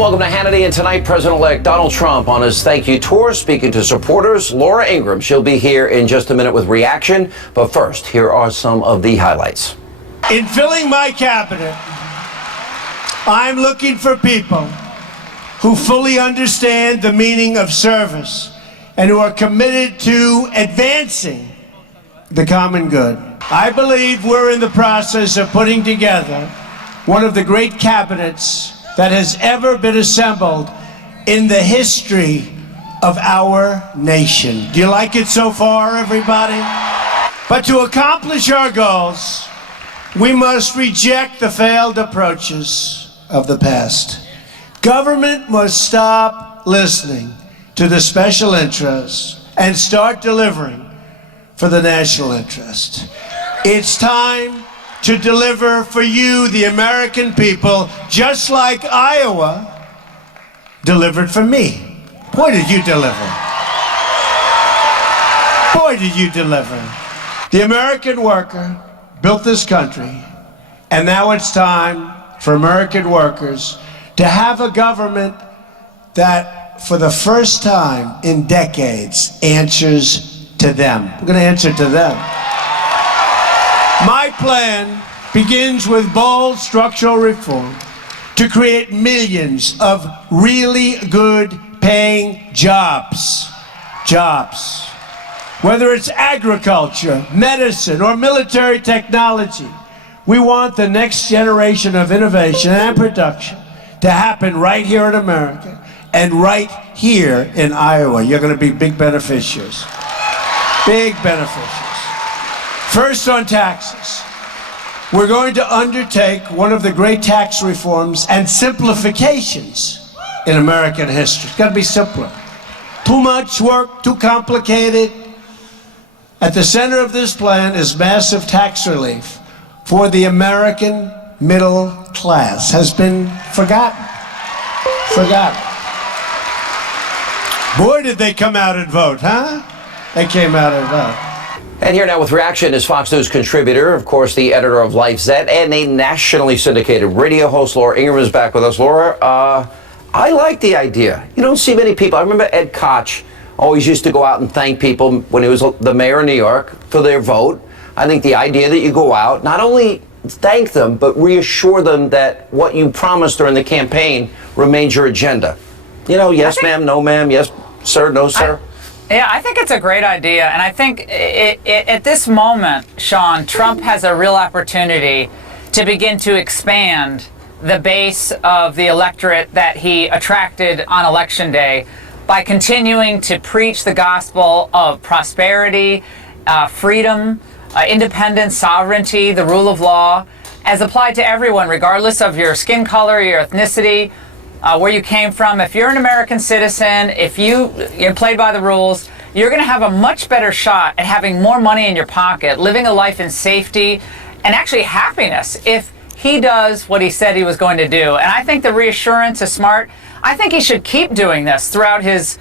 welcome to Hannity. And tonight, President-elect Donald Trump on his thank you tour, speaking to supporters. Laura Ingraham, she'll be here in just a minute with reaction. But first, here are some of the highlights. In filling my cabinet, I'm looking for people who fully understand the meaning of service and who are committed to advancing the common good. I believe we're in the process of putting together one of the great cabinets that has ever been assembled in the history of our nation. Do you like it so far, everybody? But to accomplish our goals, we must reject the failed approaches of the past. Government must stop listening to the special interests and start delivering for the national interest. It's time to deliver for you, the American people, just like Iowa delivered for me. Boy, did you deliver. Boy, did you deliver. The American worker built this country, and now it's time for American workers to have a government that, for the first time in decades, answers to them. We're going to answer to them. My plan begins with bold structural reform to create millions of really good paying jobs. Jobs. Whether it's agriculture, medicine, or military technology, we want the next generation of innovation and production to happen right here in America and right here in Iowa. You're going to be big beneficiaries. Big beneficiaries. First, on taxes. We're going to undertake one of the great tax reforms and simplifications in American history. It's got to be simpler. Too much work, too complicated. At the center of this plan is massive tax relief for the American middle class. Has been forgotten. Forgotten. Boy, did they come out and vote, huh? They came out and vote. And here now with reaction is Fox News contributor, of course, the editor of Life Z, and a nationally syndicated radio host. Laura Ingraham is back with us. Laura, I like the idea. You don't see many people. I remember Ed Koch always used to go out and thank people when he was the mayor of New York for their vote. I think the idea that you go out, not only thank them, but reassure them that what you promised during the campaign remains your agenda. You know, yes, ma'am, no, ma'am, yes, sir, no, sir. Yeah, I think it's a great idea. And I think at this moment, Sean, Trump has a real opportunity to begin to expand the base of the electorate that he attracted on Election Day by continuing to preach the gospel of prosperity, freedom, independence, sovereignty, the rule of law, as applied to everyone, regardless of your skin color, your ethnicity, where you came from. If you're an American citizen, if you're played by the rules, you're going to have a much better shot at having more money in your pocket, living a life in safety, and actually happiness if he does what he said he was going to do. And I think the reassurance is smart. I think he should keep doing this throughout his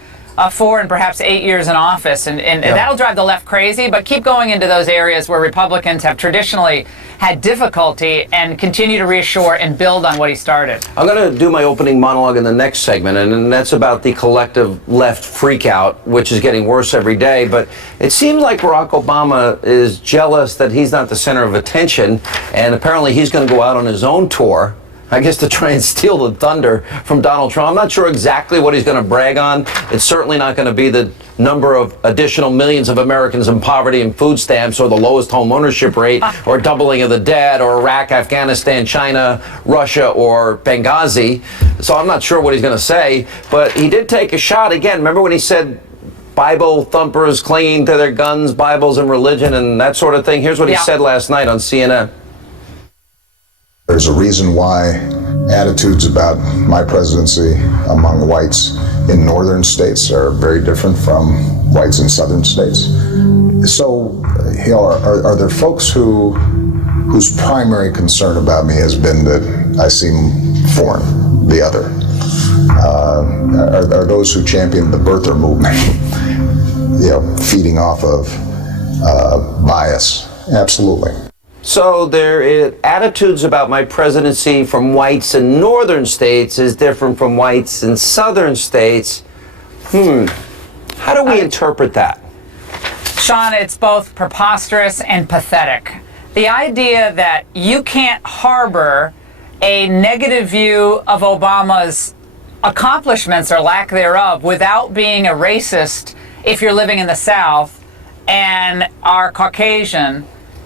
4 and perhaps 8 years in office, and that'll drive the left crazy, but keep going into those areas where Republicans have traditionally had difficulty and continue to reassure and build on what he started. I'm going to do my opening monologue in the next segment, and that's about the collective left freakout, which is getting worse every day. But it seems like Barack Obama is jealous that he's not the center of attention, and apparently he's going to go out on his own tour, I guess, to try and steal the thunder from Donald Trump. I'm not sure exactly what he's going to brag on. It's certainly not going to be the number of additional millions of Americans in poverty and food stamps, or the lowest home ownership rate, or doubling of the debt, or Iraq, Afghanistan, China, Russia, or Benghazi. So I'm not sure what he's going to say. But he did take a shot again. Remember when he said Bible thumpers clinging to their guns, Bibles and religion, and that sort of thing? Here's what he said last night on CNN. There's a reason why attitudes about my presidency among whites in northern states are very different from whites in southern states. So, you know, are there folks whose primary concern about me has been that I seem foreign, the other? Are those who champion the birther movement, you know, feeding off of bias? Absolutely. So there is attitudes about my presidency from whites in northern states is different from whites in southern states. How do we interpret that? Sean, it's both preposterous and pathetic. The idea that you can't harbor a negative view of Obama's accomplishments or lack thereof without being a racist if you're living in the South and are Caucasian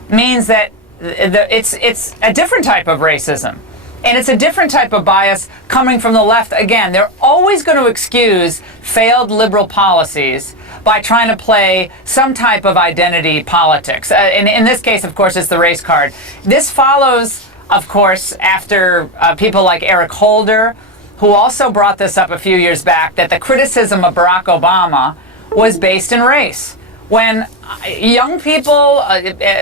means that it's a different type of racism. And it's a different type of bias coming from the left. Again, they're always going to excuse failed liberal policies by trying to play some type of identity politics. And in this case, of course, it's the race card. This follows, of course, after people like Eric Holder, who also brought this up a few years back, that the criticism of Barack Obama was based in race. When young people,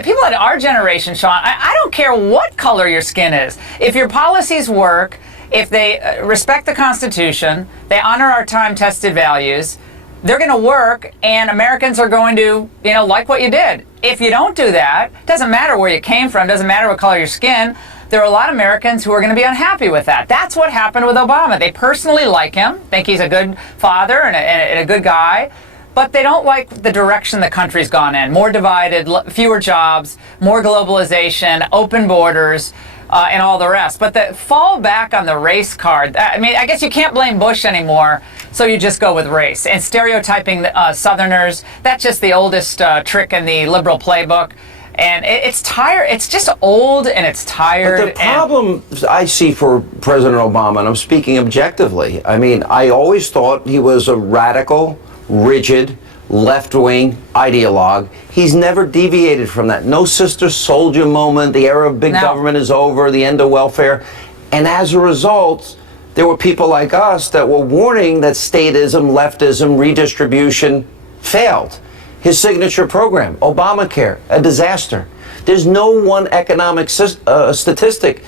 people in our generation, Sean, I don't care what color your skin is. If your policies work, if they respect the Constitution, they honor our time-tested values, they're going to work, and Americans are going to, like what you did. If you don't do that, doesn't matter where you came from, doesn't matter what color your skin, there are a lot of Americans who are going to be unhappy with that. That's what happened with Obama. They personally like him, think he's a good father and a good guy, but they don't like the direction the country's gone in. More divided, fewer jobs, more globalization, open borders, and all the rest. But the fall back on the race card, I guess you can't blame Bush anymore, so you just go with race. And stereotyping Southerners, that's just the oldest trick in the liberal playbook. And it's tired. It's just old and it's tired. But the problem I see for President Obama, and I'm speaking objectively, I always thought he was a radical, rigid, left-wing ideologue. He's never deviated from that. No sister soldier moment. The era of big government is over. The end of welfare. And as a result, there were people like us that were warning that statism, leftism, redistribution failed. His signature program, Obamacare, a disaster. There's no one economic statistic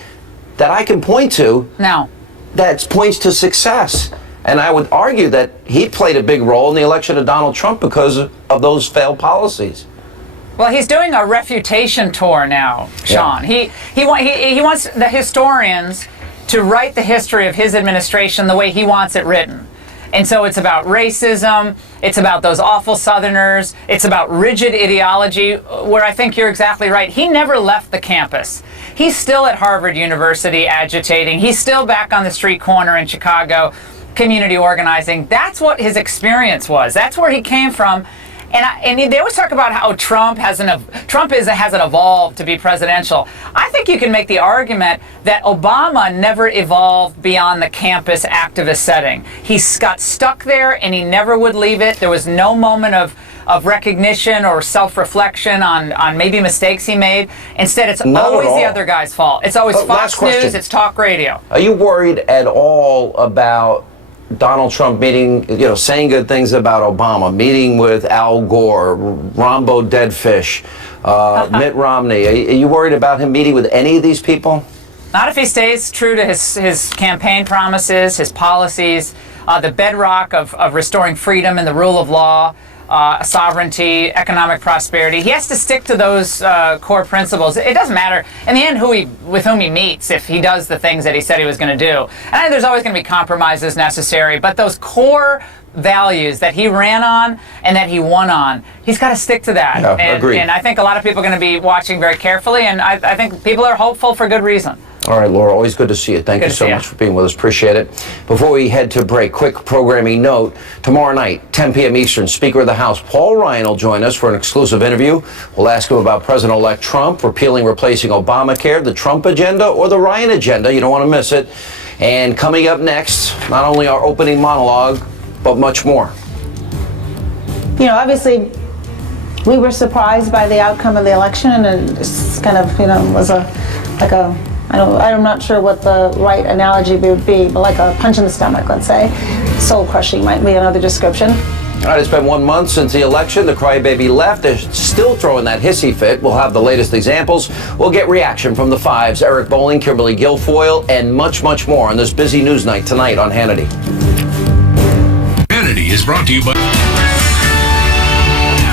that I can point to that points to success. And I would argue that he played a big role in the election of Donald Trump because of those failed policies. Well, he's doing a refutation tour now, Sean. Yeah. He wants the historians to write the history of his administration the way he wants it written. And so it's about racism, it's about those awful Southerners, it's about rigid ideology, where I think you're exactly right. He never left the campus. He's still at Harvard University agitating. He's still back on the street corner in Chicago, community organizing. That's what his experience was. That's where he came from. And they always talk about how Trump hasn't evolved to be presidential. I think you can make the argument that Obama never evolved beyond the campus activist setting. He got stuck there and he never would leave it. There was no moment of recognition or self-reflection on maybe mistakes he made. Instead, it's always the other guy's fault. It's always Fox News, it's talk radio. Are you worried at all about Donald Trump meeting, saying good things about Obama, meeting with Al Gore, Rombo Deadfish, Mitt Romney? Are you worried about him meeting with any of these people? Not if he stays true to his campaign promises, his policies, the bedrock of restoring freedom and the rule of law, sovereignty, economic prosperity. He has to stick to those core principles. It doesn't matter in the end with whom he meets if he does the things that he said he was going to do. And I think there's always going to be compromises necessary, but those core values that he ran on and that he won on, he's got to stick to that. Yeah, agreed. And I think a lot of people are going to be watching very carefully, and I think people are hopeful for good reason. All right, Laura, always good to see you. Thank you so much for being with us. Appreciate it. Before we head to break, quick programming note. Tomorrow night, 10 p.m. Eastern, Speaker of the House Paul Ryan will join us for an exclusive interview. We'll ask him about President-elect Trump repealing, replacing Obamacare, the Trump agenda, or the Ryan agenda. You don't want to miss it. And coming up next, not only our opening monologue, but much more. Obviously, we were surprised by the outcome of the election, and it's kind of, was I'm not sure what the right analogy would be, but like a punch in the stomach, let's say. Soul crushing might be another description. All right, it's been 1 month since the election. The crybaby left. They're still throwing that hissy fit. We'll have the latest examples. We'll get reaction from the Fives, Eric Bolling, Kimberly Guilfoyle, and much, much more on this busy news night tonight on Hannity. Hannity is brought to you by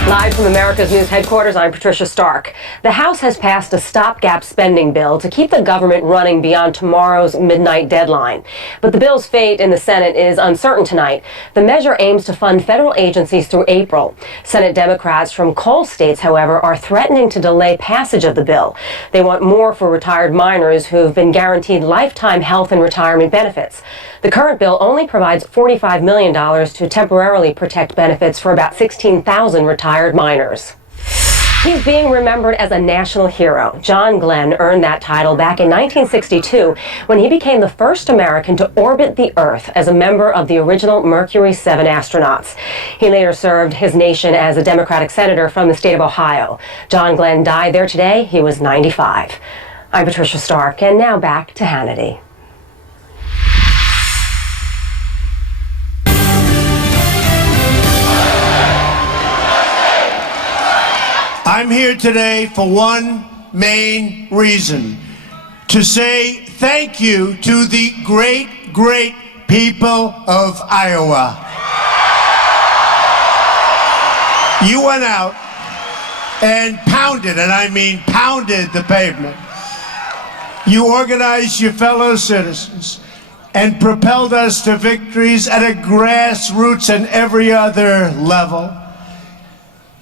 Live from America's News headquarters, I'm Patricia Stark. The House has passed a stopgap spending bill to keep the government running beyond tomorrow's midnight deadline. But the bill's fate in the Senate is uncertain tonight. The measure aims to fund federal agencies through April. Senate Democrats from coal states, however, are threatening to delay passage of the bill. They want more for retired miners who've been guaranteed lifetime health and retirement benefits. The current bill only provides $45 million to temporarily protect benefits for about 16,000 retired miners. He's being remembered as a national hero. John Glenn earned that title back in 1962 when he became the first American to orbit the Earth as a member of the original Mercury 7 astronauts. He later served his nation as a Democratic senator from the state of Ohio. John Glenn died there today. He was 95. I'm Patricia Stark, and now back to Hannity. I'm here today for one main reason, to say thank you to the great, great people of Iowa. You went out and pounded, and I mean pounded, the pavement. You organized your fellow citizens and propelled us to victories at a grassroots and every other level.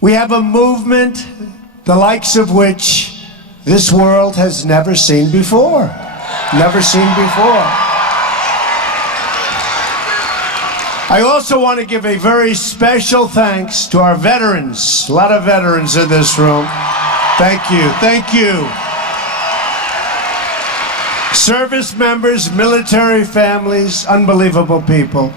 We have a movement the likes of which this world has never seen before. Never seen before. I also want to give a very special thanks to our veterans. A lot of veterans in this room. Thank you. Thank you. Service members, military families, unbelievable people.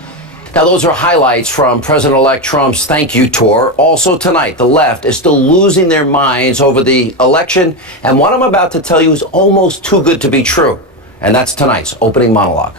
Now, those are highlights from President-elect Trump's thank you tour. Also tonight, the left is still losing their minds over the election, and what I'm about to tell you is almost too good to be true. And that's tonight's opening monologue.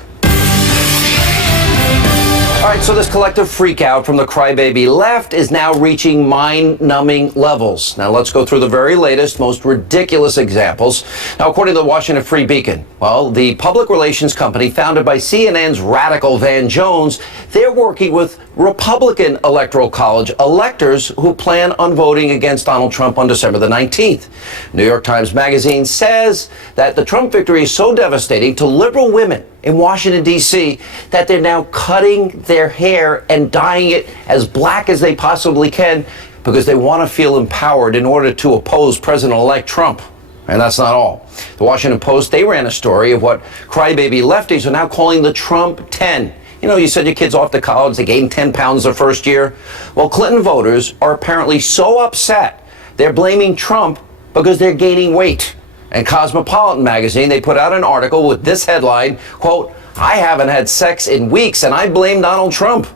All right, so this collective freakout from the crybaby left is now reaching mind-numbing levels. Now, let's go through the very latest, most ridiculous examples. Now, according to the Washington Free Beacon, well, the public relations company founded by CNN's radical Van Jones, they're working with Republican Electoral College electors who plan on voting against Donald Trump on December the 19th. New York Times Magazine says that the Trump victory is so devastating to liberal women in Washington, D.C., that they're now cutting their hair and dyeing it as black as they possibly can because they want to feel empowered in order to oppose President-elect Trump. And that's not all. The Washington Post, they ran a story of what crybaby lefties are now calling the Trump 10. You know, you send your kids off to college, they gain 10 pounds their first year. Well, Clinton voters are apparently so upset, they're blaming Trump because they're gaining weight. And Cosmopolitan magazine, they put out an article with this headline, quote, "I haven't had sex in weeks and I blame Donald Trump."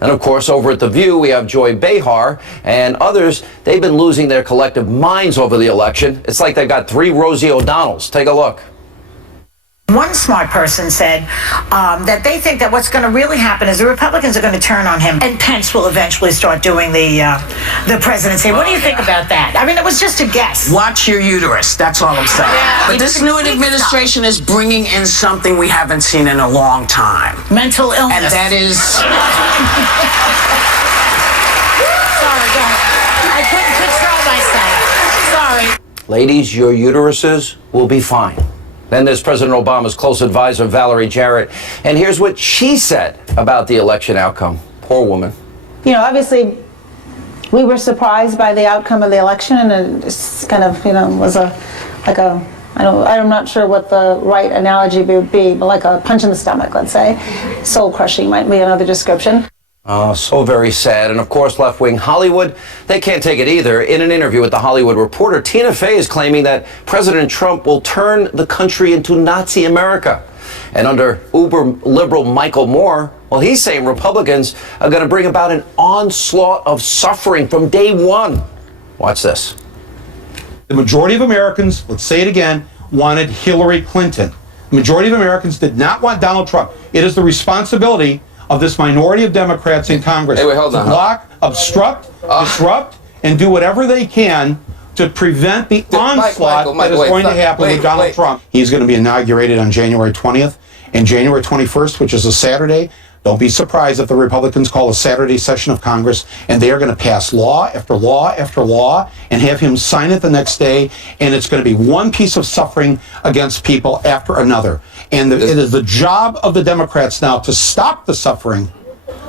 And of course, over at The View, we have Joy Behar and others. They've been losing their collective minds over the election. It's like they've got 3 Rosie O'Donnells. Take a look. One smart person said that they think that what's going to really happen is the Republicans are going to turn on him, and Pence will eventually start doing the presidency. What do you think about that? I mean, it was just a guess. Watch your uterus. That's all I'm saying. Yeah, but this new administration is bringing in something we haven't seen in a long time. Mental illness. And that is... Sorry, go ahead. I couldn't control myself. Sorry. Ladies, your uteruses will be fine. Then there's President Obama's close advisor, Valerie Jarrett. And here's what she said about the election outcome. Poor woman. You know, obviously, we were surprised by the outcome of the election, and it's kind of, you know, was I'm not sure what the right analogy would be, but like a punch in the stomach, let's say. Soul crushing might be another description. So very sad. And of course, left-wing Hollywood, they can't take it either. In an interview with The Hollywood Reporter, Tina Fey is claiming that President Trump will turn the country into Nazi America. And under uber-liberal Michael Moore, well, he's saying Republicans are going to bring about an onslaught of suffering from day one. Watch this. The majority of Americans, let's say it again, wanted Hillary Clinton. The majority of Americans did not want Donald Trump. It is the responsibility of this minority of Democrats in Congress to block, obstruct, disrupt, and do whatever they can to prevent the onslaught that is going to happen with Donald Trump. He's going to be inaugurated on January 20th and January 21st, which is a Saturday. Don't be surprised if the Republicans call a Saturday session of Congress and they are going to pass law after law after law and have him sign it the next day, and it's going to be one piece of suffering against people after another. And it is the job of the Democrats now to stop the suffering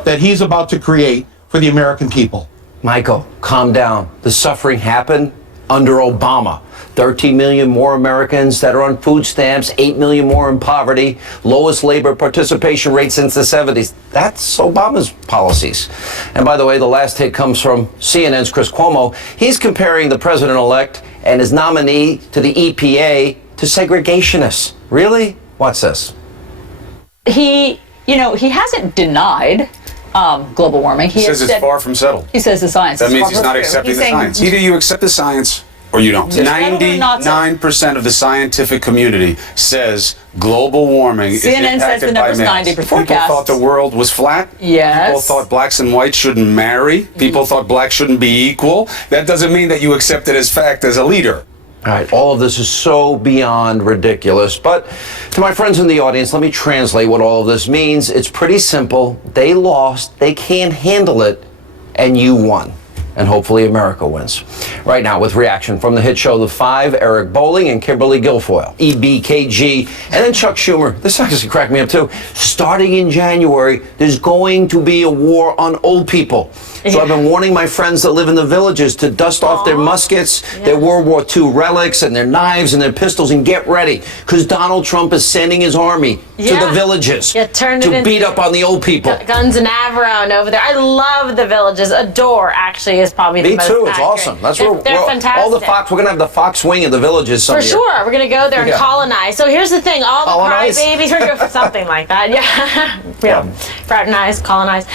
that he's about to create for the American people. Michael, calm down. The suffering happened under Obama. 13 million more Americans that are on food stamps, 8 million more in poverty, lowest labor participation rate since the 70s. That's Obama's policies. And by the way, the last hit comes from CNN's Chris Cuomo. He's comparing the president-elect and his nominee to the EPA to segregationists. Really? What's this? He hasn't denied global warming. He says it's far from settled. He says the science that is means far he's from not true. accepting He's the science. Either you accept the science or you don't. 99% of the scientific community says global warming is CNN says the impacted by number's mass. 90%. People thought the world was flat. Yes. People thought blacks and whites shouldn't marry. People thought blacks shouldn't be equal. That doesn't mean that you accept it as fact as a leader. All right, all of this is so beyond ridiculous. But to my friends in the audience, let me translate what all of this means. It's pretty simple. They lost, they can't handle it, and you won. And hopefully America wins. Right now, with reaction from the hit show The Five, Eric Bolling and Kimberly Guilfoyle, EBKG, and then Chuck Schumer. This actually cracked me up too. Starting in January, there's going to be a war on old people. So I've been warning my friends that live in the villages to dust off their muskets, their World War II relics, and their knives and their pistols, and get ready. Because Donald Trump is sending his army to the villages to beat up on the old people. Guns and Avron over there. I love the villages. Adore, actually, is probably the most Me too. It's accurate. awesome. That's they're where fantastic. all the Fox. We're gonna have the Fox wing of the villages. For sure, we're gonna go there and colonize. So here's the thing: all the crybabies. We're gonna go for something like that. Yeah. Fraternize, colonize.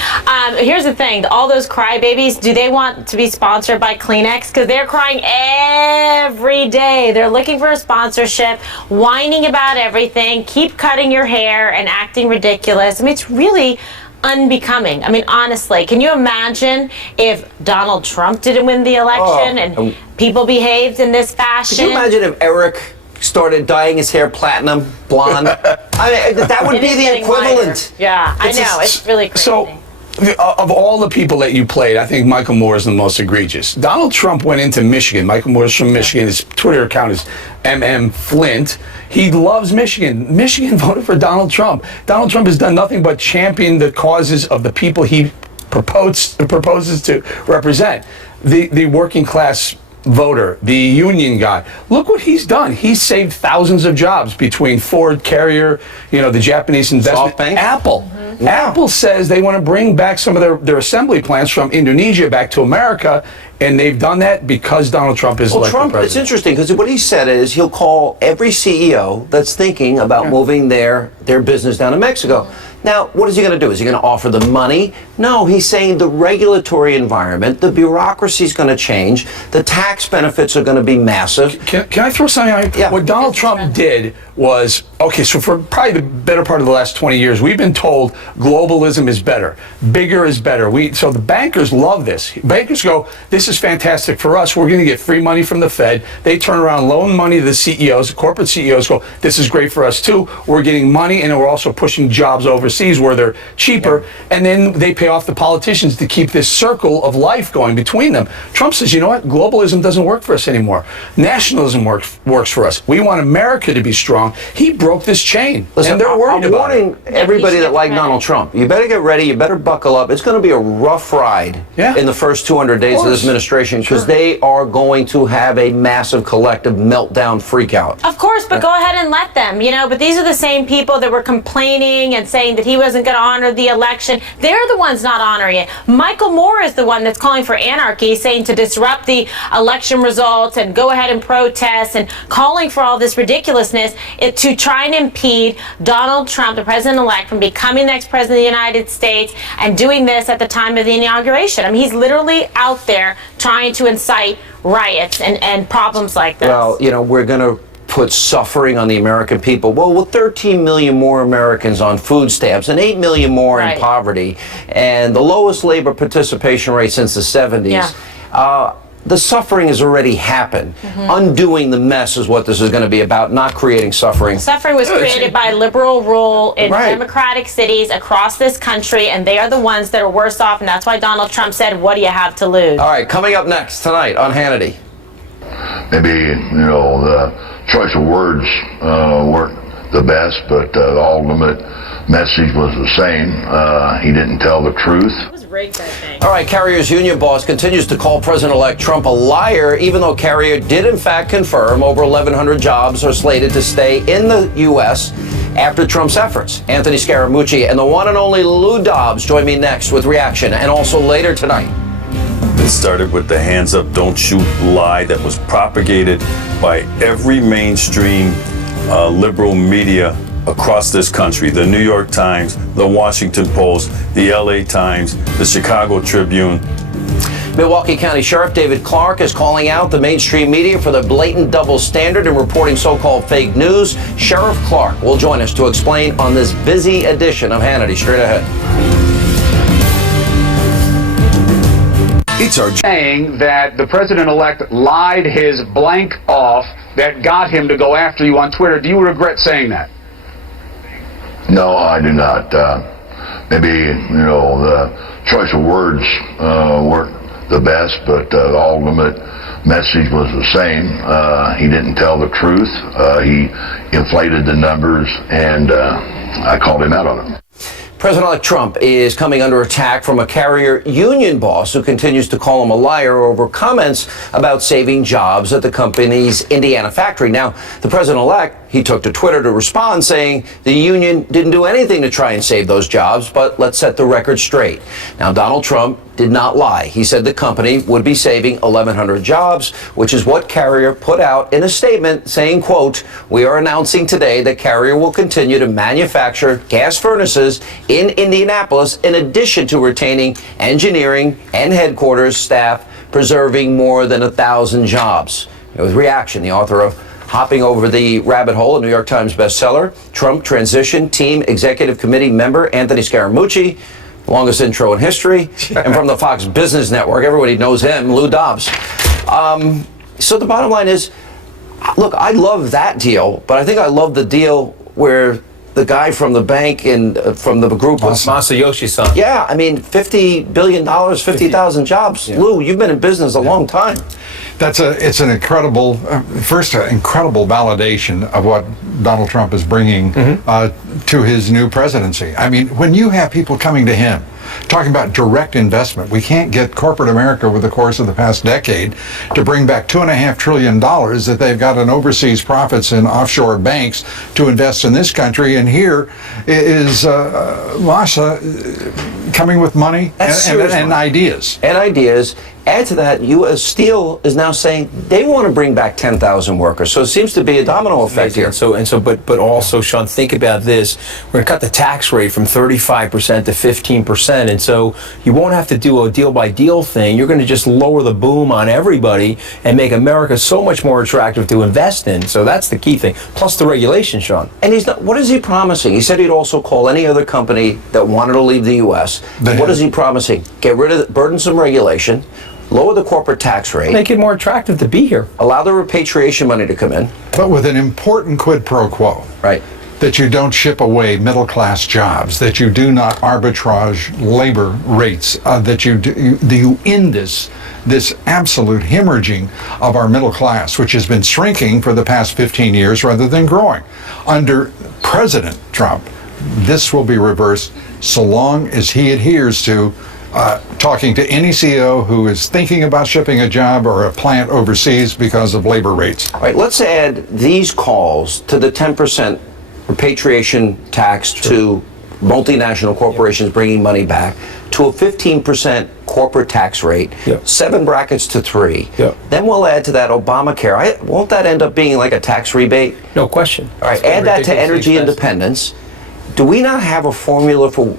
Here's the thing: all those crybabies. Do they want to be sponsored by Kleenex? Because they're crying every day. They're looking for a sponsorship, whining about everything. Keep cutting your hair and acting ridiculous. I mean, it's really unbecoming. I mean, honestly, can you imagine if Donald Trump didn't win the election and people behaved in this fashion? Can you imagine if Eric started dyeing his hair platinum blonde? I mean, that would be the equivalent. Yeah, I know. It's really crazy. So, of all the people that you played, I think Michael Moore is the most egregious. Donald Trump went into Michigan. Michael Moore's from Michigan. His Twitter account is Flint. He loves Michigan. Michigan voted for Donald Trump. Donald Trump has done nothing but champion the causes of the people he proposes to represent. The working class voter, the union guy. Look what he's done. He's saved thousands of jobs between Ford, Carrier, the Japanese investment. SoftBank. Apple. Apple says they want to bring back some of their assembly plants from Indonesia back to America, and they've done that because Donald Trump is elected president. It's interesting because what he said is he'll call every CEO that's thinking about moving their business down to Mexico. Now, what is he going to do? Is he going to offer the money? No, he's saying the regulatory environment, the bureaucracy is going to change, the tax benefits are going to be massive. Can I throw something out? Yeah. What Donald Trump did was, so for probably the better part of the last 20 years, we've been told globalism is better, bigger is better. So the bankers love this. Bankers go, this is fantastic for us. We're going to get free money from the Fed. They turn around, loan money to the CEOs. The corporate CEOs go, this is great for us too. We're getting money, and we're also pushing jobs overseas where they're cheaper. And then they pay off the politicians to keep this circle of life going between them. Trump says, you know what? Globalism doesn't work for us anymore. Nationalism works for us. We want America to be strong. He broke this chain. Listen, and they're worried about it. I'm warning everybody that liked Donald Trump. You better get ready. You better buckle up. It's going to be a rough ride in the first 200 days of this administration because they are going to have a massive collective meltdown freakout. Of course, but go ahead and let them, but these are the same people that were complaining and saying that he wasn't going to honor the election. They're the ones not honoring it. Michael Moore is the one that's calling for anarchy, saying to disrupt the election results and go ahead and protest and calling for all this ridiculousness to try and impede Donald Trump, the president-elect, from becoming the next president of the United States and doing this at the time of the inauguration. I mean, he's literally out there trying to incite riots and problems like this. Well, we're going to put suffering on the American people. Well, with 13 million more Americans on food stamps and 8 million more in poverty and the lowest labor participation rate since the 70s, the suffering has already happened. Undoing the mess is what this is going to be about, not creating suffering. Suffering was created by liberal rule in democratic cities across this country, and they are the ones that are worse off, and that's why Donald Trump said, what do you have to lose? All right, coming up next tonight on Hannity. Maybe, the choice of words weren't the best, but the ultimate message was the same. He didn't tell the truth. All right, Carrier's union boss continues to call President-elect Trump a liar, even though Carrier did in fact confirm over 1,100 jobs are slated to stay in the U.S. after Trump's efforts. Anthony Scaramucci and the one and only Lou Dobbs join me next with reaction, and also later tonight. It started with the hands up, don't shoot lie that was propagated by every mainstream liberal media across this country. The New York Times, the Washington Post, the LA Times, the Chicago Tribune. Milwaukee County Sheriff David Clark is calling out the mainstream media for the blatant double standard in reporting so-called fake news. Sheriff Clark will join us to explain on this busy edition of Hannity. Straight ahead. It's our saying that the president-elect lied his blank off that got him to go after you on Twitter. Do you regret saying that? No, I do not. Maybe, the choice of words weren't the best, but the ultimate message was the same. He didn't tell the truth. He inflated the numbers, and I called him out on it. President-elect Trump is coming under attack from a Carrier union boss who continues to call him a liar over comments about saving jobs at the company's Indiana factory. Now, the president-elect, he took to Twitter to respond, saying the union didn't do anything to try and save those jobs, but let's set the record straight. Now, Donald Trump did not lie. He said the company would be saving 1,100 jobs, which is what Carrier put out in a statement saying, quote, "We are announcing today that Carrier will continue to manufacture gas furnaces in Indianapolis in addition to retaining engineering and headquarters staff, preserving more than 1,000 jobs." With reaction, the author of Hopping Over the Rabbit Hole, a New York Times bestseller, Trump Transition Team Executive Committee member Anthony Scaramucci, longest intro in history, and from the Fox Business Network, everybody knows him, Lou Dobbs. So the bottom line is, look, I love that deal, but I think I love the deal where the guy from the bank and from the group was Masayoshi-san. Yeah, I mean, $50 billion, 50,000 jobs. Yeah. Lou, you've been in business a long time. It's an incredible, incredible validation of what Donald Trump is bringing to his new presidency. I mean, when you have people coming to him talking about direct investment, we can't get corporate America over the course of the past decade to bring back $2.5 trillion that they've got in overseas profits in offshore banks to invest in this country. And here is Masha coming with money and ideas. And ideas. Add to that, U.S. Steel is now saying they want to bring back 10,000 workers. So it seems to be a domino effect here. But also, Sean, think about this. We're going to cut the tax rate from 35% to 15%. And so you won't have to do a deal-by-deal thing. You're going to just lower the boom on everybody and make America so much more attractive to invest in. So that's the key thing. Plus the regulation, Sean. And he's not, what is he promising? He said he'd also call any other company that wanted to leave the U.S. What is he promising? Get rid of the burdensome regulation, lower the corporate tax rate. Make it more attractive to be here. Allow the repatriation money to come in. But with an important quid pro quo. Right. That you don't ship away middle-class jobs, that you do not arbitrage labor rates, that you end this absolute hemorrhaging of our middle class, which has been shrinking for the past 15 years rather than growing. Under President Trump, this will be reversed so long as he adheres to talking to any CEO who is thinking about shipping a job or a plant overseas because of labor rates. All right, let's add these calls to the 10% repatriation tax to multinational corporations bringing money back, to a 15% corporate tax rate, 7 brackets to 3. Then we'll add to that Obamacare. Won't that end up being like a tax rebate? No question. All right, add that to energy independence. Do we not have a formula for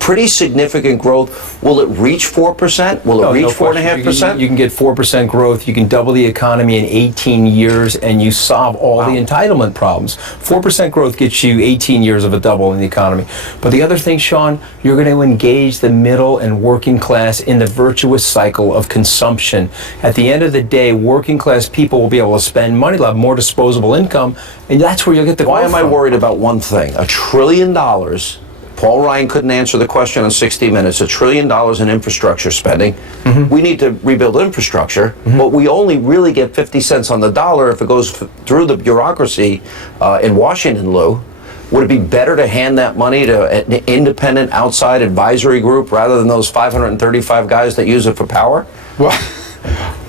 pretty significant growth. Will it reach 4%? Will it reach 4.5%? You can get 4% growth. You can double the economy in 18 years, and you solve all the entitlement problems. 4% growth gets you 18 years of a double in the economy. But the other thing, Sean, you're going to engage the middle and working class in the virtuous cycle of consumption. At the end of the day, working class people will be able to spend money, they'll have more disposable income, and that's where you'll get the growth. Why am I worried about one thing? $1 trillion. Paul Ryan couldn't answer the question on 60 Minutes. $1 trillion in infrastructure spending. We need to rebuild infrastructure, but we only really get 50 cents on the dollar if it goes through the bureaucracy in Washington, Lou. Would it be better to hand that money to an independent outside advisory group rather than those 535 guys that use it for power? Well,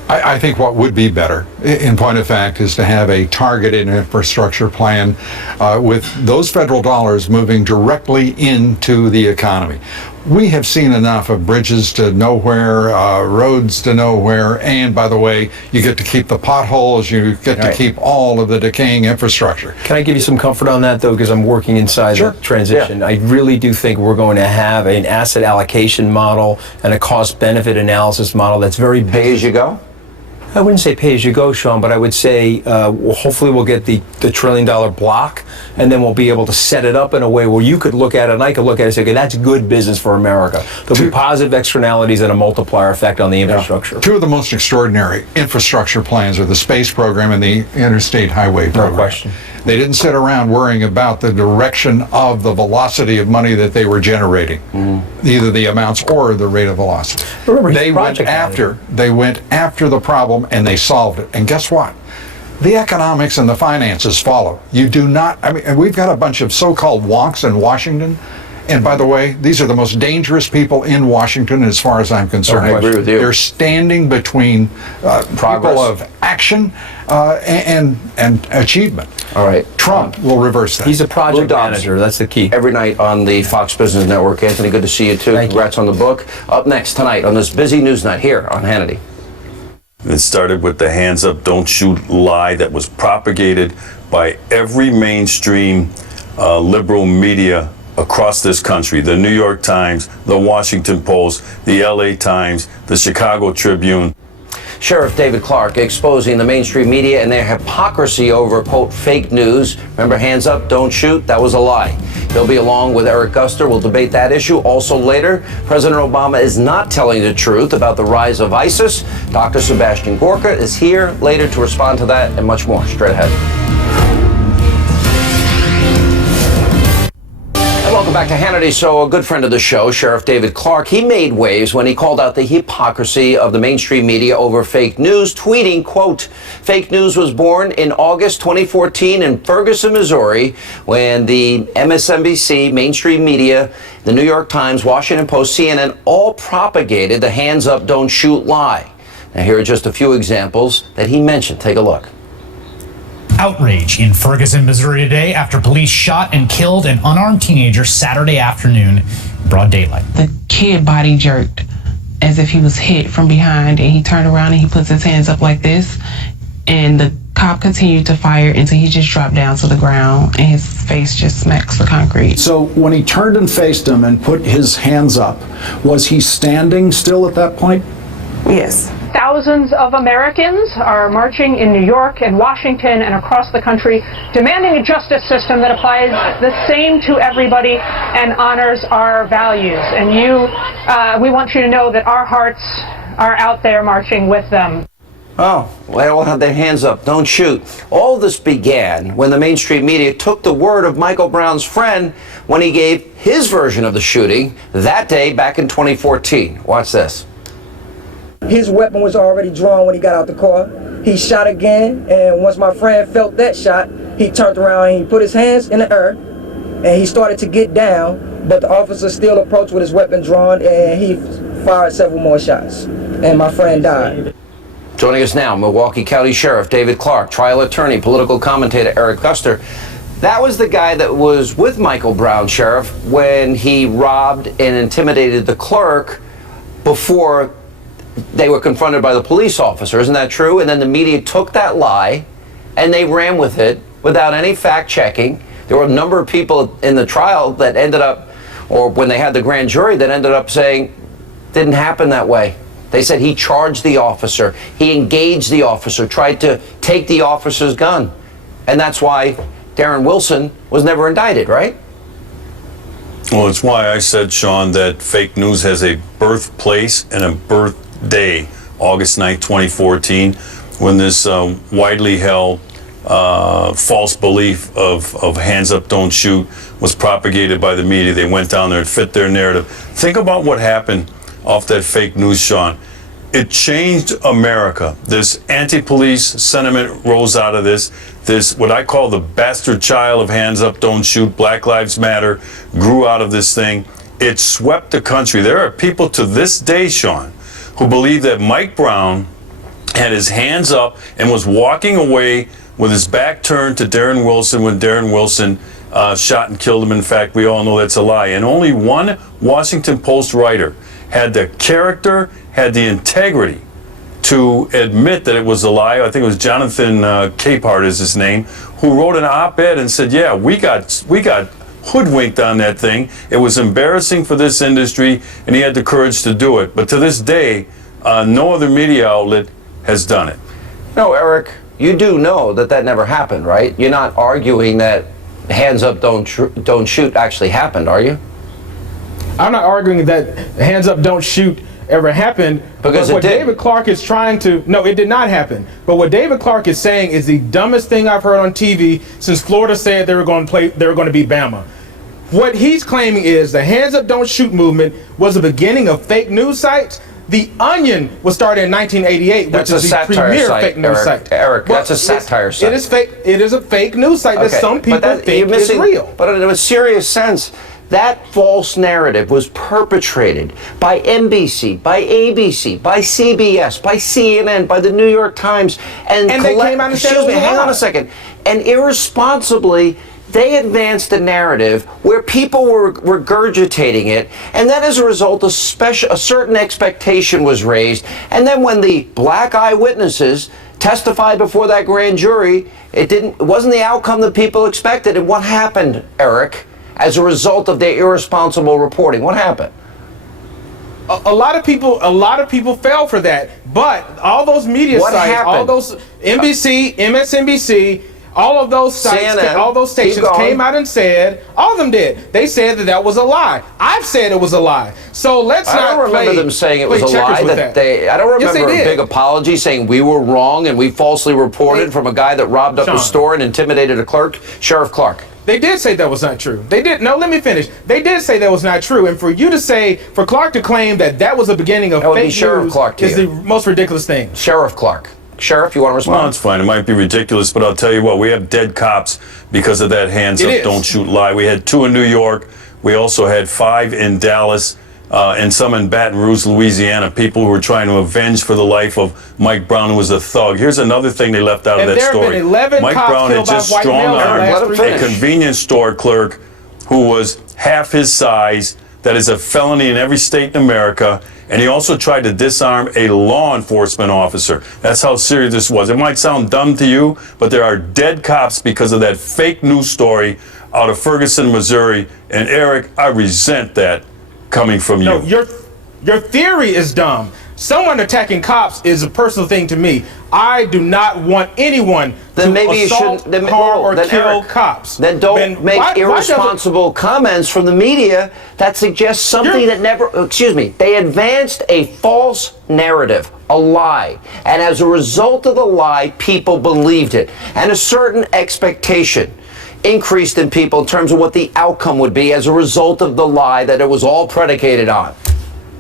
I think what would be better, in point of fact, is to have a targeted infrastructure plan with those federal dollars moving directly into the economy. We have seen enough of bridges to nowhere, roads to nowhere, and by the way, you get to keep the potholes, you get to keep all of the decaying infrastructure. Can I give you some comfort on that, though, because I'm working inside the transition? Yeah. I really do think we're going to have an asset allocation model and a cost-benefit analysis model that's very pay-as-you-go? I wouldn't say pay-as-you-go, Sean, but I would say hopefully we'll get the $1 trillion block, and then we'll be able to set it up in a way where you could look at it, and I could look at it and say, okay, that's good business for America. There'll be positive externalities and a multiplier effect on the infrastructure. Two of the most extraordinary infrastructure plans are the space program and the interstate highway program. No question. They didn't sit around worrying about the direction of the velocity of money that they were generating, either the amounts or the rate of velocity. Remember, they went after the problem and they solved it. And guess what? The economics and the finances follow. You do not, I mean, we've got a bunch of so-called wonks in Washington. And by the way, these are the most dangerous people in Washington as far as I'm concerned. I agree with you. They're standing between people of action and achievement. All right. Trump will reverse that. He's a project manager. That's the key. Every night on the Fox Business Network. Anthony, good to see you too. Congrats on the book. Up next tonight on this busy news night here on Hannity. It started with the hands up, don't shoot lie that was propagated by every mainstream liberal media across this country. The New York Times, the Washington Post, the LA Times, the Chicago Tribune. Sheriff David Clark exposing the mainstream media and their hypocrisy over, quote, fake news. Remember, hands up, don't shoot? That was a lie. He'll be along with Eric Guster. We'll debate that issue. Also later, President Obama is not telling the truth about the rise of ISIS. Dr. Sebastian Gorka is here later to respond to that and much more. Straight ahead. Welcome back to Hannity. So a good friend of the show, Sheriff David Clark, he made waves when he called out the hypocrisy of the mainstream media over fake news, tweeting, quote, fake news was born in August 2014 in Ferguson, Missouri, when the MSNBC, mainstream media, the New York Times, Washington Post, CNN, all propagated the hands up, don't shoot lie. Now here are just a few examples that he mentioned. Take a look. Outrage in Ferguson, Missouri today after police shot and killed an unarmed teenager Saturday afternoon in broad daylight. The kid body jerked as if he was hit from behind, and he turned around and he puts his hands up like this, and the cop continued to fire until he just dropped down to the ground and his face just smacks the concrete. So when he turned and faced him and put his hands up, was he standing still at that point? Yes. Thousands of Americans are marching in New York and Washington and across the country, demanding a justice system that applies the same to everybody and honors our values. And we want you to know that our hearts are out there marching with them. Oh, they all had their hands up. Don't shoot. All this began when the mainstream media took the word of Michael Brown's friend when he gave his version of the shooting that day back in 2014. Watch this. His weapon was already drawn when he got out the car. He shot again, and once my friend felt that shot, he turned around and he put his hands in the air, and he started to get down, but the officer still approached with his weapon drawn, and he fired several more shots, and my friend died. Joining us now, Milwaukee County Sheriff David Clark, trial attorney, political commentator Eric Guster. That was the guy that was with Michael Brown, Sheriff, when he robbed and intimidated the clerk before they were confronted by the police officer. Isn't that true? And then the media took that lie and they ran with it without any fact checking. There were a number of people in the trial that ended up or when they had the grand jury that ended up saying, didn't happen that way. They said he charged the officer, he engaged the officer, tried to take the officer's gun. And that's why Darren Wilson was never indicted, right? Well, it's why I said, Sean, that fake news has a birthplace and a birthday, August 9th, 2014, when this widely held false belief of hands up, don't shoot was propagated by the media. They went down there and fit their narrative. Think about what happened off that fake news, Sean. It changed America. This anti-police sentiment rose out of this. This, what I call the bastard child of hands up, don't shoot, Black Lives Matter, grew out of this thing. It swept the country. There are people to this day, Sean, who believe that Mike Brown had his hands up and was walking away with his back turned to Darren Wilson when Darren Wilson shot and killed him. In fact, we all know that's a lie. And only one Washington Post writer had the character, had the integrity to admit that it was a lie. I think it was Jonathan Capehart is his name, who wrote an op-ed and said, yeah, we got hoodwinked on that thing. It was embarrassing for this industry, and he had the courage to do it. But to this day, no other media outlet has done it. No, Eric, you do know that that never happened, right? You're not arguing that hands up, don't shoot actually happened, are you? I'm not arguing that hands up, don't shoot ever happened. Because what it did. David Clark is trying to, no, it did not happen. But what David Clark is saying is the dumbest thing I've heard on TV since Florida said they were going to beat Bama. What he's claiming is the hands up, don't shoot movement was the beginning of fake news sites. The Onion was started in 1988, which is the premier fake news site. Eric, that's a satire site. It is fake. It is a fake news site that some people think is real. But in a serious sense, that false narrative was perpetrated by NBC, by ABC, by CBS, by CNN, by the New York Times, and they came out and said it was a lie. Hang on a second. And irresponsibly, they advanced a narrative where people were regurgitating it, and then as a result, a certain expectation was raised. And then when the black eyewitnesses testified before that grand jury, it wasn't the outcome that people expected. And what happened, Eric, as a result of their irresponsible reporting? What happened? A lot of people fell for that, but all those media sites, all those NBC, MSNBC, all of those sites, CNN, all those stations came out and said, all of them did. They said that was a lie. I've said it was a lie. So let's not. I don't remember them saying it was a lie. I don't remember a big apology saying we were wrong and we falsely reported from a guy that robbed up a store and intimidated a clerk. Sheriff Clark. They did say that was not true. They did. No, let me finish. They did say that was not true. And for you to say, for Clark to claim that was the beginning of fake news is the most ridiculous thing. Sheriff Clark. Sheriff, you want to respond? Well, it's fine. It might be ridiculous, but I'll tell you what, we have dead cops because of that hands up, don't shoot lie. We had 2 in New York. We also had 5 in Dallas and some in Baton Rouge, Louisiana, people who were trying to avenge for the life of Mike Brown, who was a thug. Here's another thing they left out of that story. Mike Brown had just strong-armed a convenience store clerk who was half his size. That is a felony in every state in America. And he also tried to disarm a law enforcement officer. That's how serious this was. It might sound dumb to you, but there are dead cops because of that fake news story out of Ferguson, Missouri. And Eric, I resent that coming from you. No, your theory is dumb. Someone attacking cops is a personal thing to me. I do not want anyone to assault, harm, or kill cops. Then don't make irresponsible comments from the media that suggest something that never, they advanced a false narrative, a lie. And as a result of the lie, people believed it. And a certain expectation increased in people in terms of what the outcome would be as a result of the lie that it was all predicated on.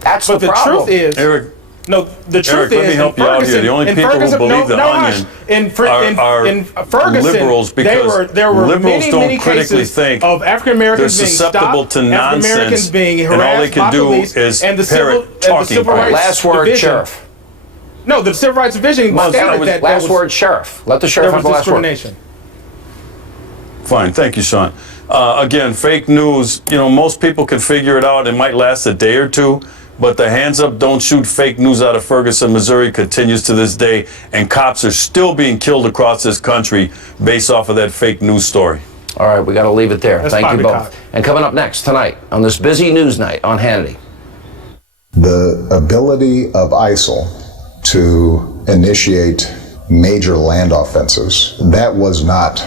That's the problem. But the truth is, Eric, no, the truth Eric, let me help you out here. The only people who believe the Onion are liberals, because there were liberals many don't critically think of African Americans they're being susceptible stopped, to nonsense, African Americans being harassed, and all they can do is parrot talking points. Last word, Sheriff. No, the Civil Rights Division stated that last word, Sheriff. Let the sheriff have the last word. Fine, thank you, Sean. Again, fake news, most people can figure it out. It might last a day or two, but the hands up, don't shoot fake news out of Ferguson, Missouri continues to this day, and cops are still being killed across this country based off of that fake news story. All right, we got to leave it there. That's Thank you both. poppycock. And coming up next tonight on this busy news night on Hannity. The ability of ISIL to initiate major land offensives, that was not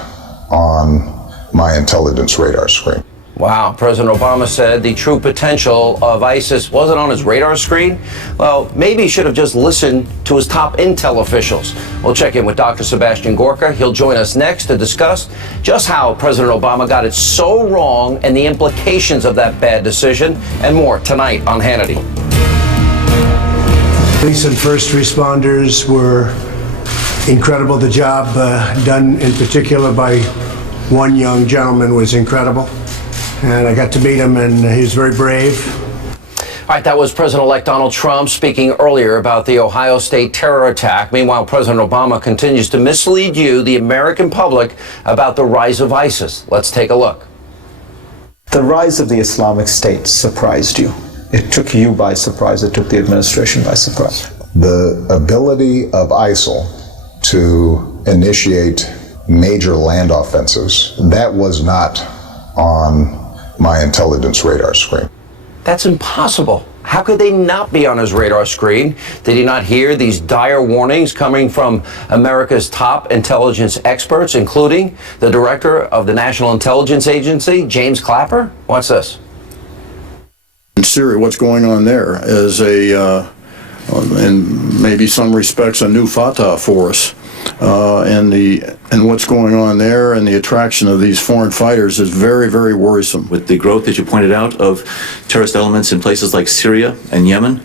on my intelligence radar screen. Wow, President Obama said the true potential of ISIS wasn't on his radar screen. Well, maybe he should have just listened to his top intel officials. We'll check in with Dr. Sebastian Gorka. He'll join us next to discuss just how President Obama got it so wrong and the implications of that bad decision, and more tonight on Hannity. Police and first responders were incredible. The job done in particular by one young gentleman was incredible. And I got to meet him, and he was very brave. All right, that was President-elect Donald Trump speaking earlier about the Ohio State terror attack. Meanwhile, President Obama continues to mislead you, the American public, about the rise of ISIS. Let's take a look. The rise of the Islamic State surprised you. It took you by surprise. It took the administration by surprise. The ability of ISIL to initiate major land offensives, that was not on my intelligence radar screen. That's impossible. How could they not be on his radar screen? Did he not hear these dire warnings coming from America's top intelligence experts, including the director of the National Intelligence Agency, James Clapper? Watch this. In Syria, what's going on there is in maybe some respects, a new Fatah for us. And what's going on there and the attraction of these foreign fighters is very, very worrisome. With the growth, as you pointed out, of terrorist elements in places like Syria and Yemen,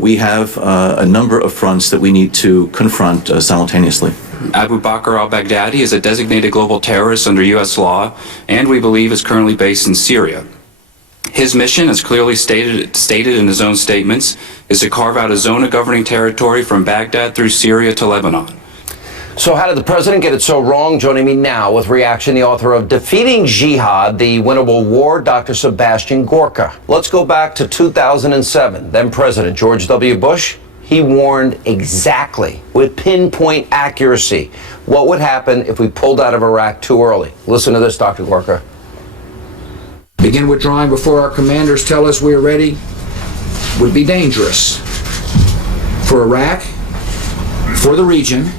we have a number of fronts that we need to confront simultaneoely. Abu Bakr al-Baghdadi is a designated global terrorist under U.S. law, and we believe is currently based in Syria. His mission, as clearly stated in his own statements, is to carve out a zone of governing territory from Baghdad through Syria to Lebanon. So how did the president get it so wrong? Joining me now with reaction, the author of Defeating Jihad, the Winnable War, Dr. Sebastian Gorka. Let's go back to 2007. Then President George W. Bush, he warned exactly, with pinpoint accuracy, what would happen if we pulled out of Iraq too early. Listen to this, Dr. Gorka. Begin withdrawing before our commanders tell us we are ready would be dangerous for Iraq, for the region,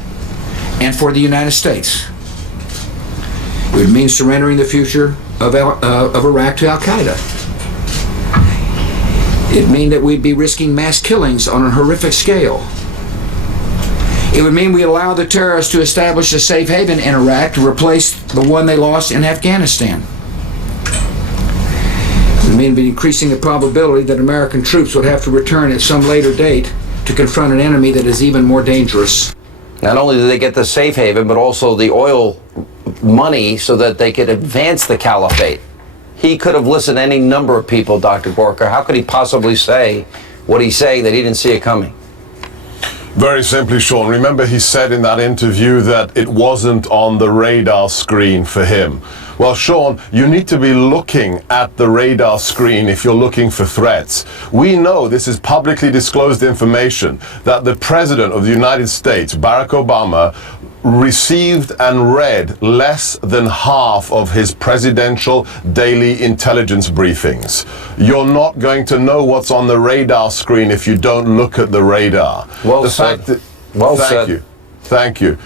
and for the United States. It would mean surrendering the future of Iraq to Al-Qaeda. It would mean that we'd be risking mass killings on a horrific scale. It would mean we allow the terrorists to establish a safe haven in Iraq to replace the one they lost in Afghanistan. It would mean increasing the probability that American troops would have to return at some later date to confront an enemy that is even more dangerous. Not only did they get the safe haven, but also the oil money so that they could advance the caliphate. He could have listened to any number of people, Dr. Gorka. How could he possibly say what he's saying that he didn't see it coming? Very simply, Sean. Remember, he said in that interview that it wasn't on the radar screen for him. Well, Sean, you need to be looking at the radar screen if you're looking for threats. We know, this is publicly disclosed information, that the President of the United States, Barack Obama, received and read less than half of his presidential daily intelligence briefings. You're not going to know what's on the radar screen if you don't look at the radar. Well said. Thank you. Thank you.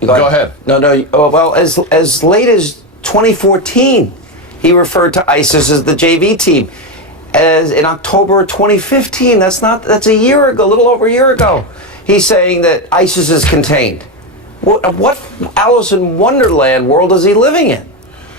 Go ahead. No. Well, as late as 2014, he referred to ISIS as the JV team. As in October 2015, that's a year ago, a little over a year ago. He's saying that ISIS is contained. What Alice in Wonderland world is he living in?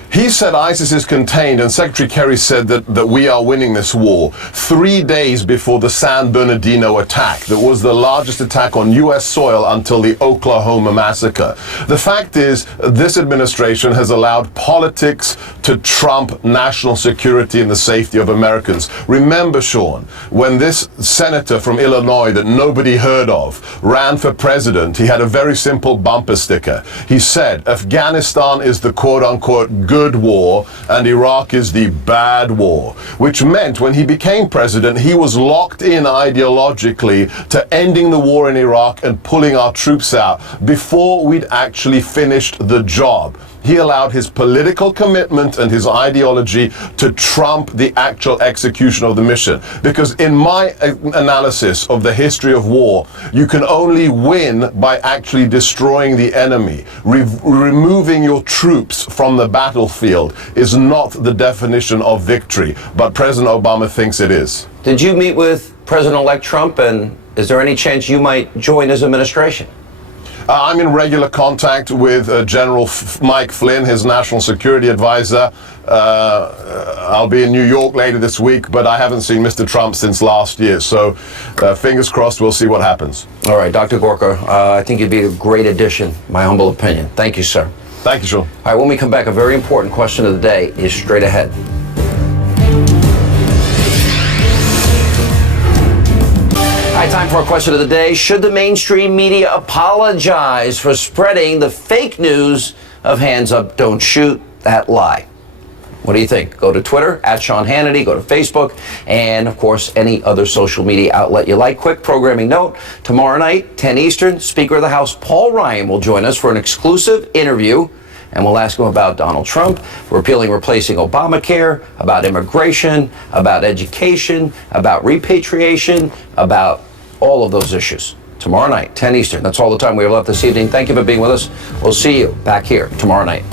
He said ISIS is contained, and Secretary Kerry said that we are winning this war 3 days before the San Bernardino attack. That was the largest attack on U.S. soil until the Oklahoma massacre. The fact is, this administration has allowed politics to trump national security and the safety of Americans. Remember, Sean, when this senator from Illinois that nobody heard of ran for president, he had a very simple bumper sticker. He said, Afghanistan is the quote-unquote good good war and Iraq is the bad war, which meant when he became president, he was locked in ideologically to ending the war in Iraq and pulling our troops out before we'd actually finished the job. He allowed his political commitment and his ideology to trump the actual execution of the mission. Because in my analysis of the history of war, you can only win by actually destroying the enemy. Removing your troops from the battlefield is not the definition of victory, but President Obama thinks it is. Did you meet with President-elect Trump, and is there any chance you might join his administration? I'm in regular contact with General Mike Flynn, his national security advisor. I'll be in New York later this week, but I haven't seen Mr. Trump since last year. So fingers crossed, we'll see what happens. All right, Dr. Gorka, I think you'd be a great addition, my humble opinion. Thank you, sir. Thank you, Sean. All right, when we come back, a very important question of the day is straight ahead. All right, time for our question of the day. Should the mainstream media apologize for spreading the fake news of hands up, don't shoot, that lie? What do you think? Go to Twitter, @Sean Hannity, go to Facebook, and of course, any other social media outlet you like. Quick programming note, tomorrow night, 10 Eastern, Speaker of the House Paul Ryan will join us for an exclusive interview, and we'll ask him about Donald Trump, repealing, replacing Obamacare, about immigration, about education, about repatriation, about all of those issues. Tomorrow night, 10 Eastern. That's all the time we have left this evening. Thank you for being with us. We'll see you back here tomorrow night.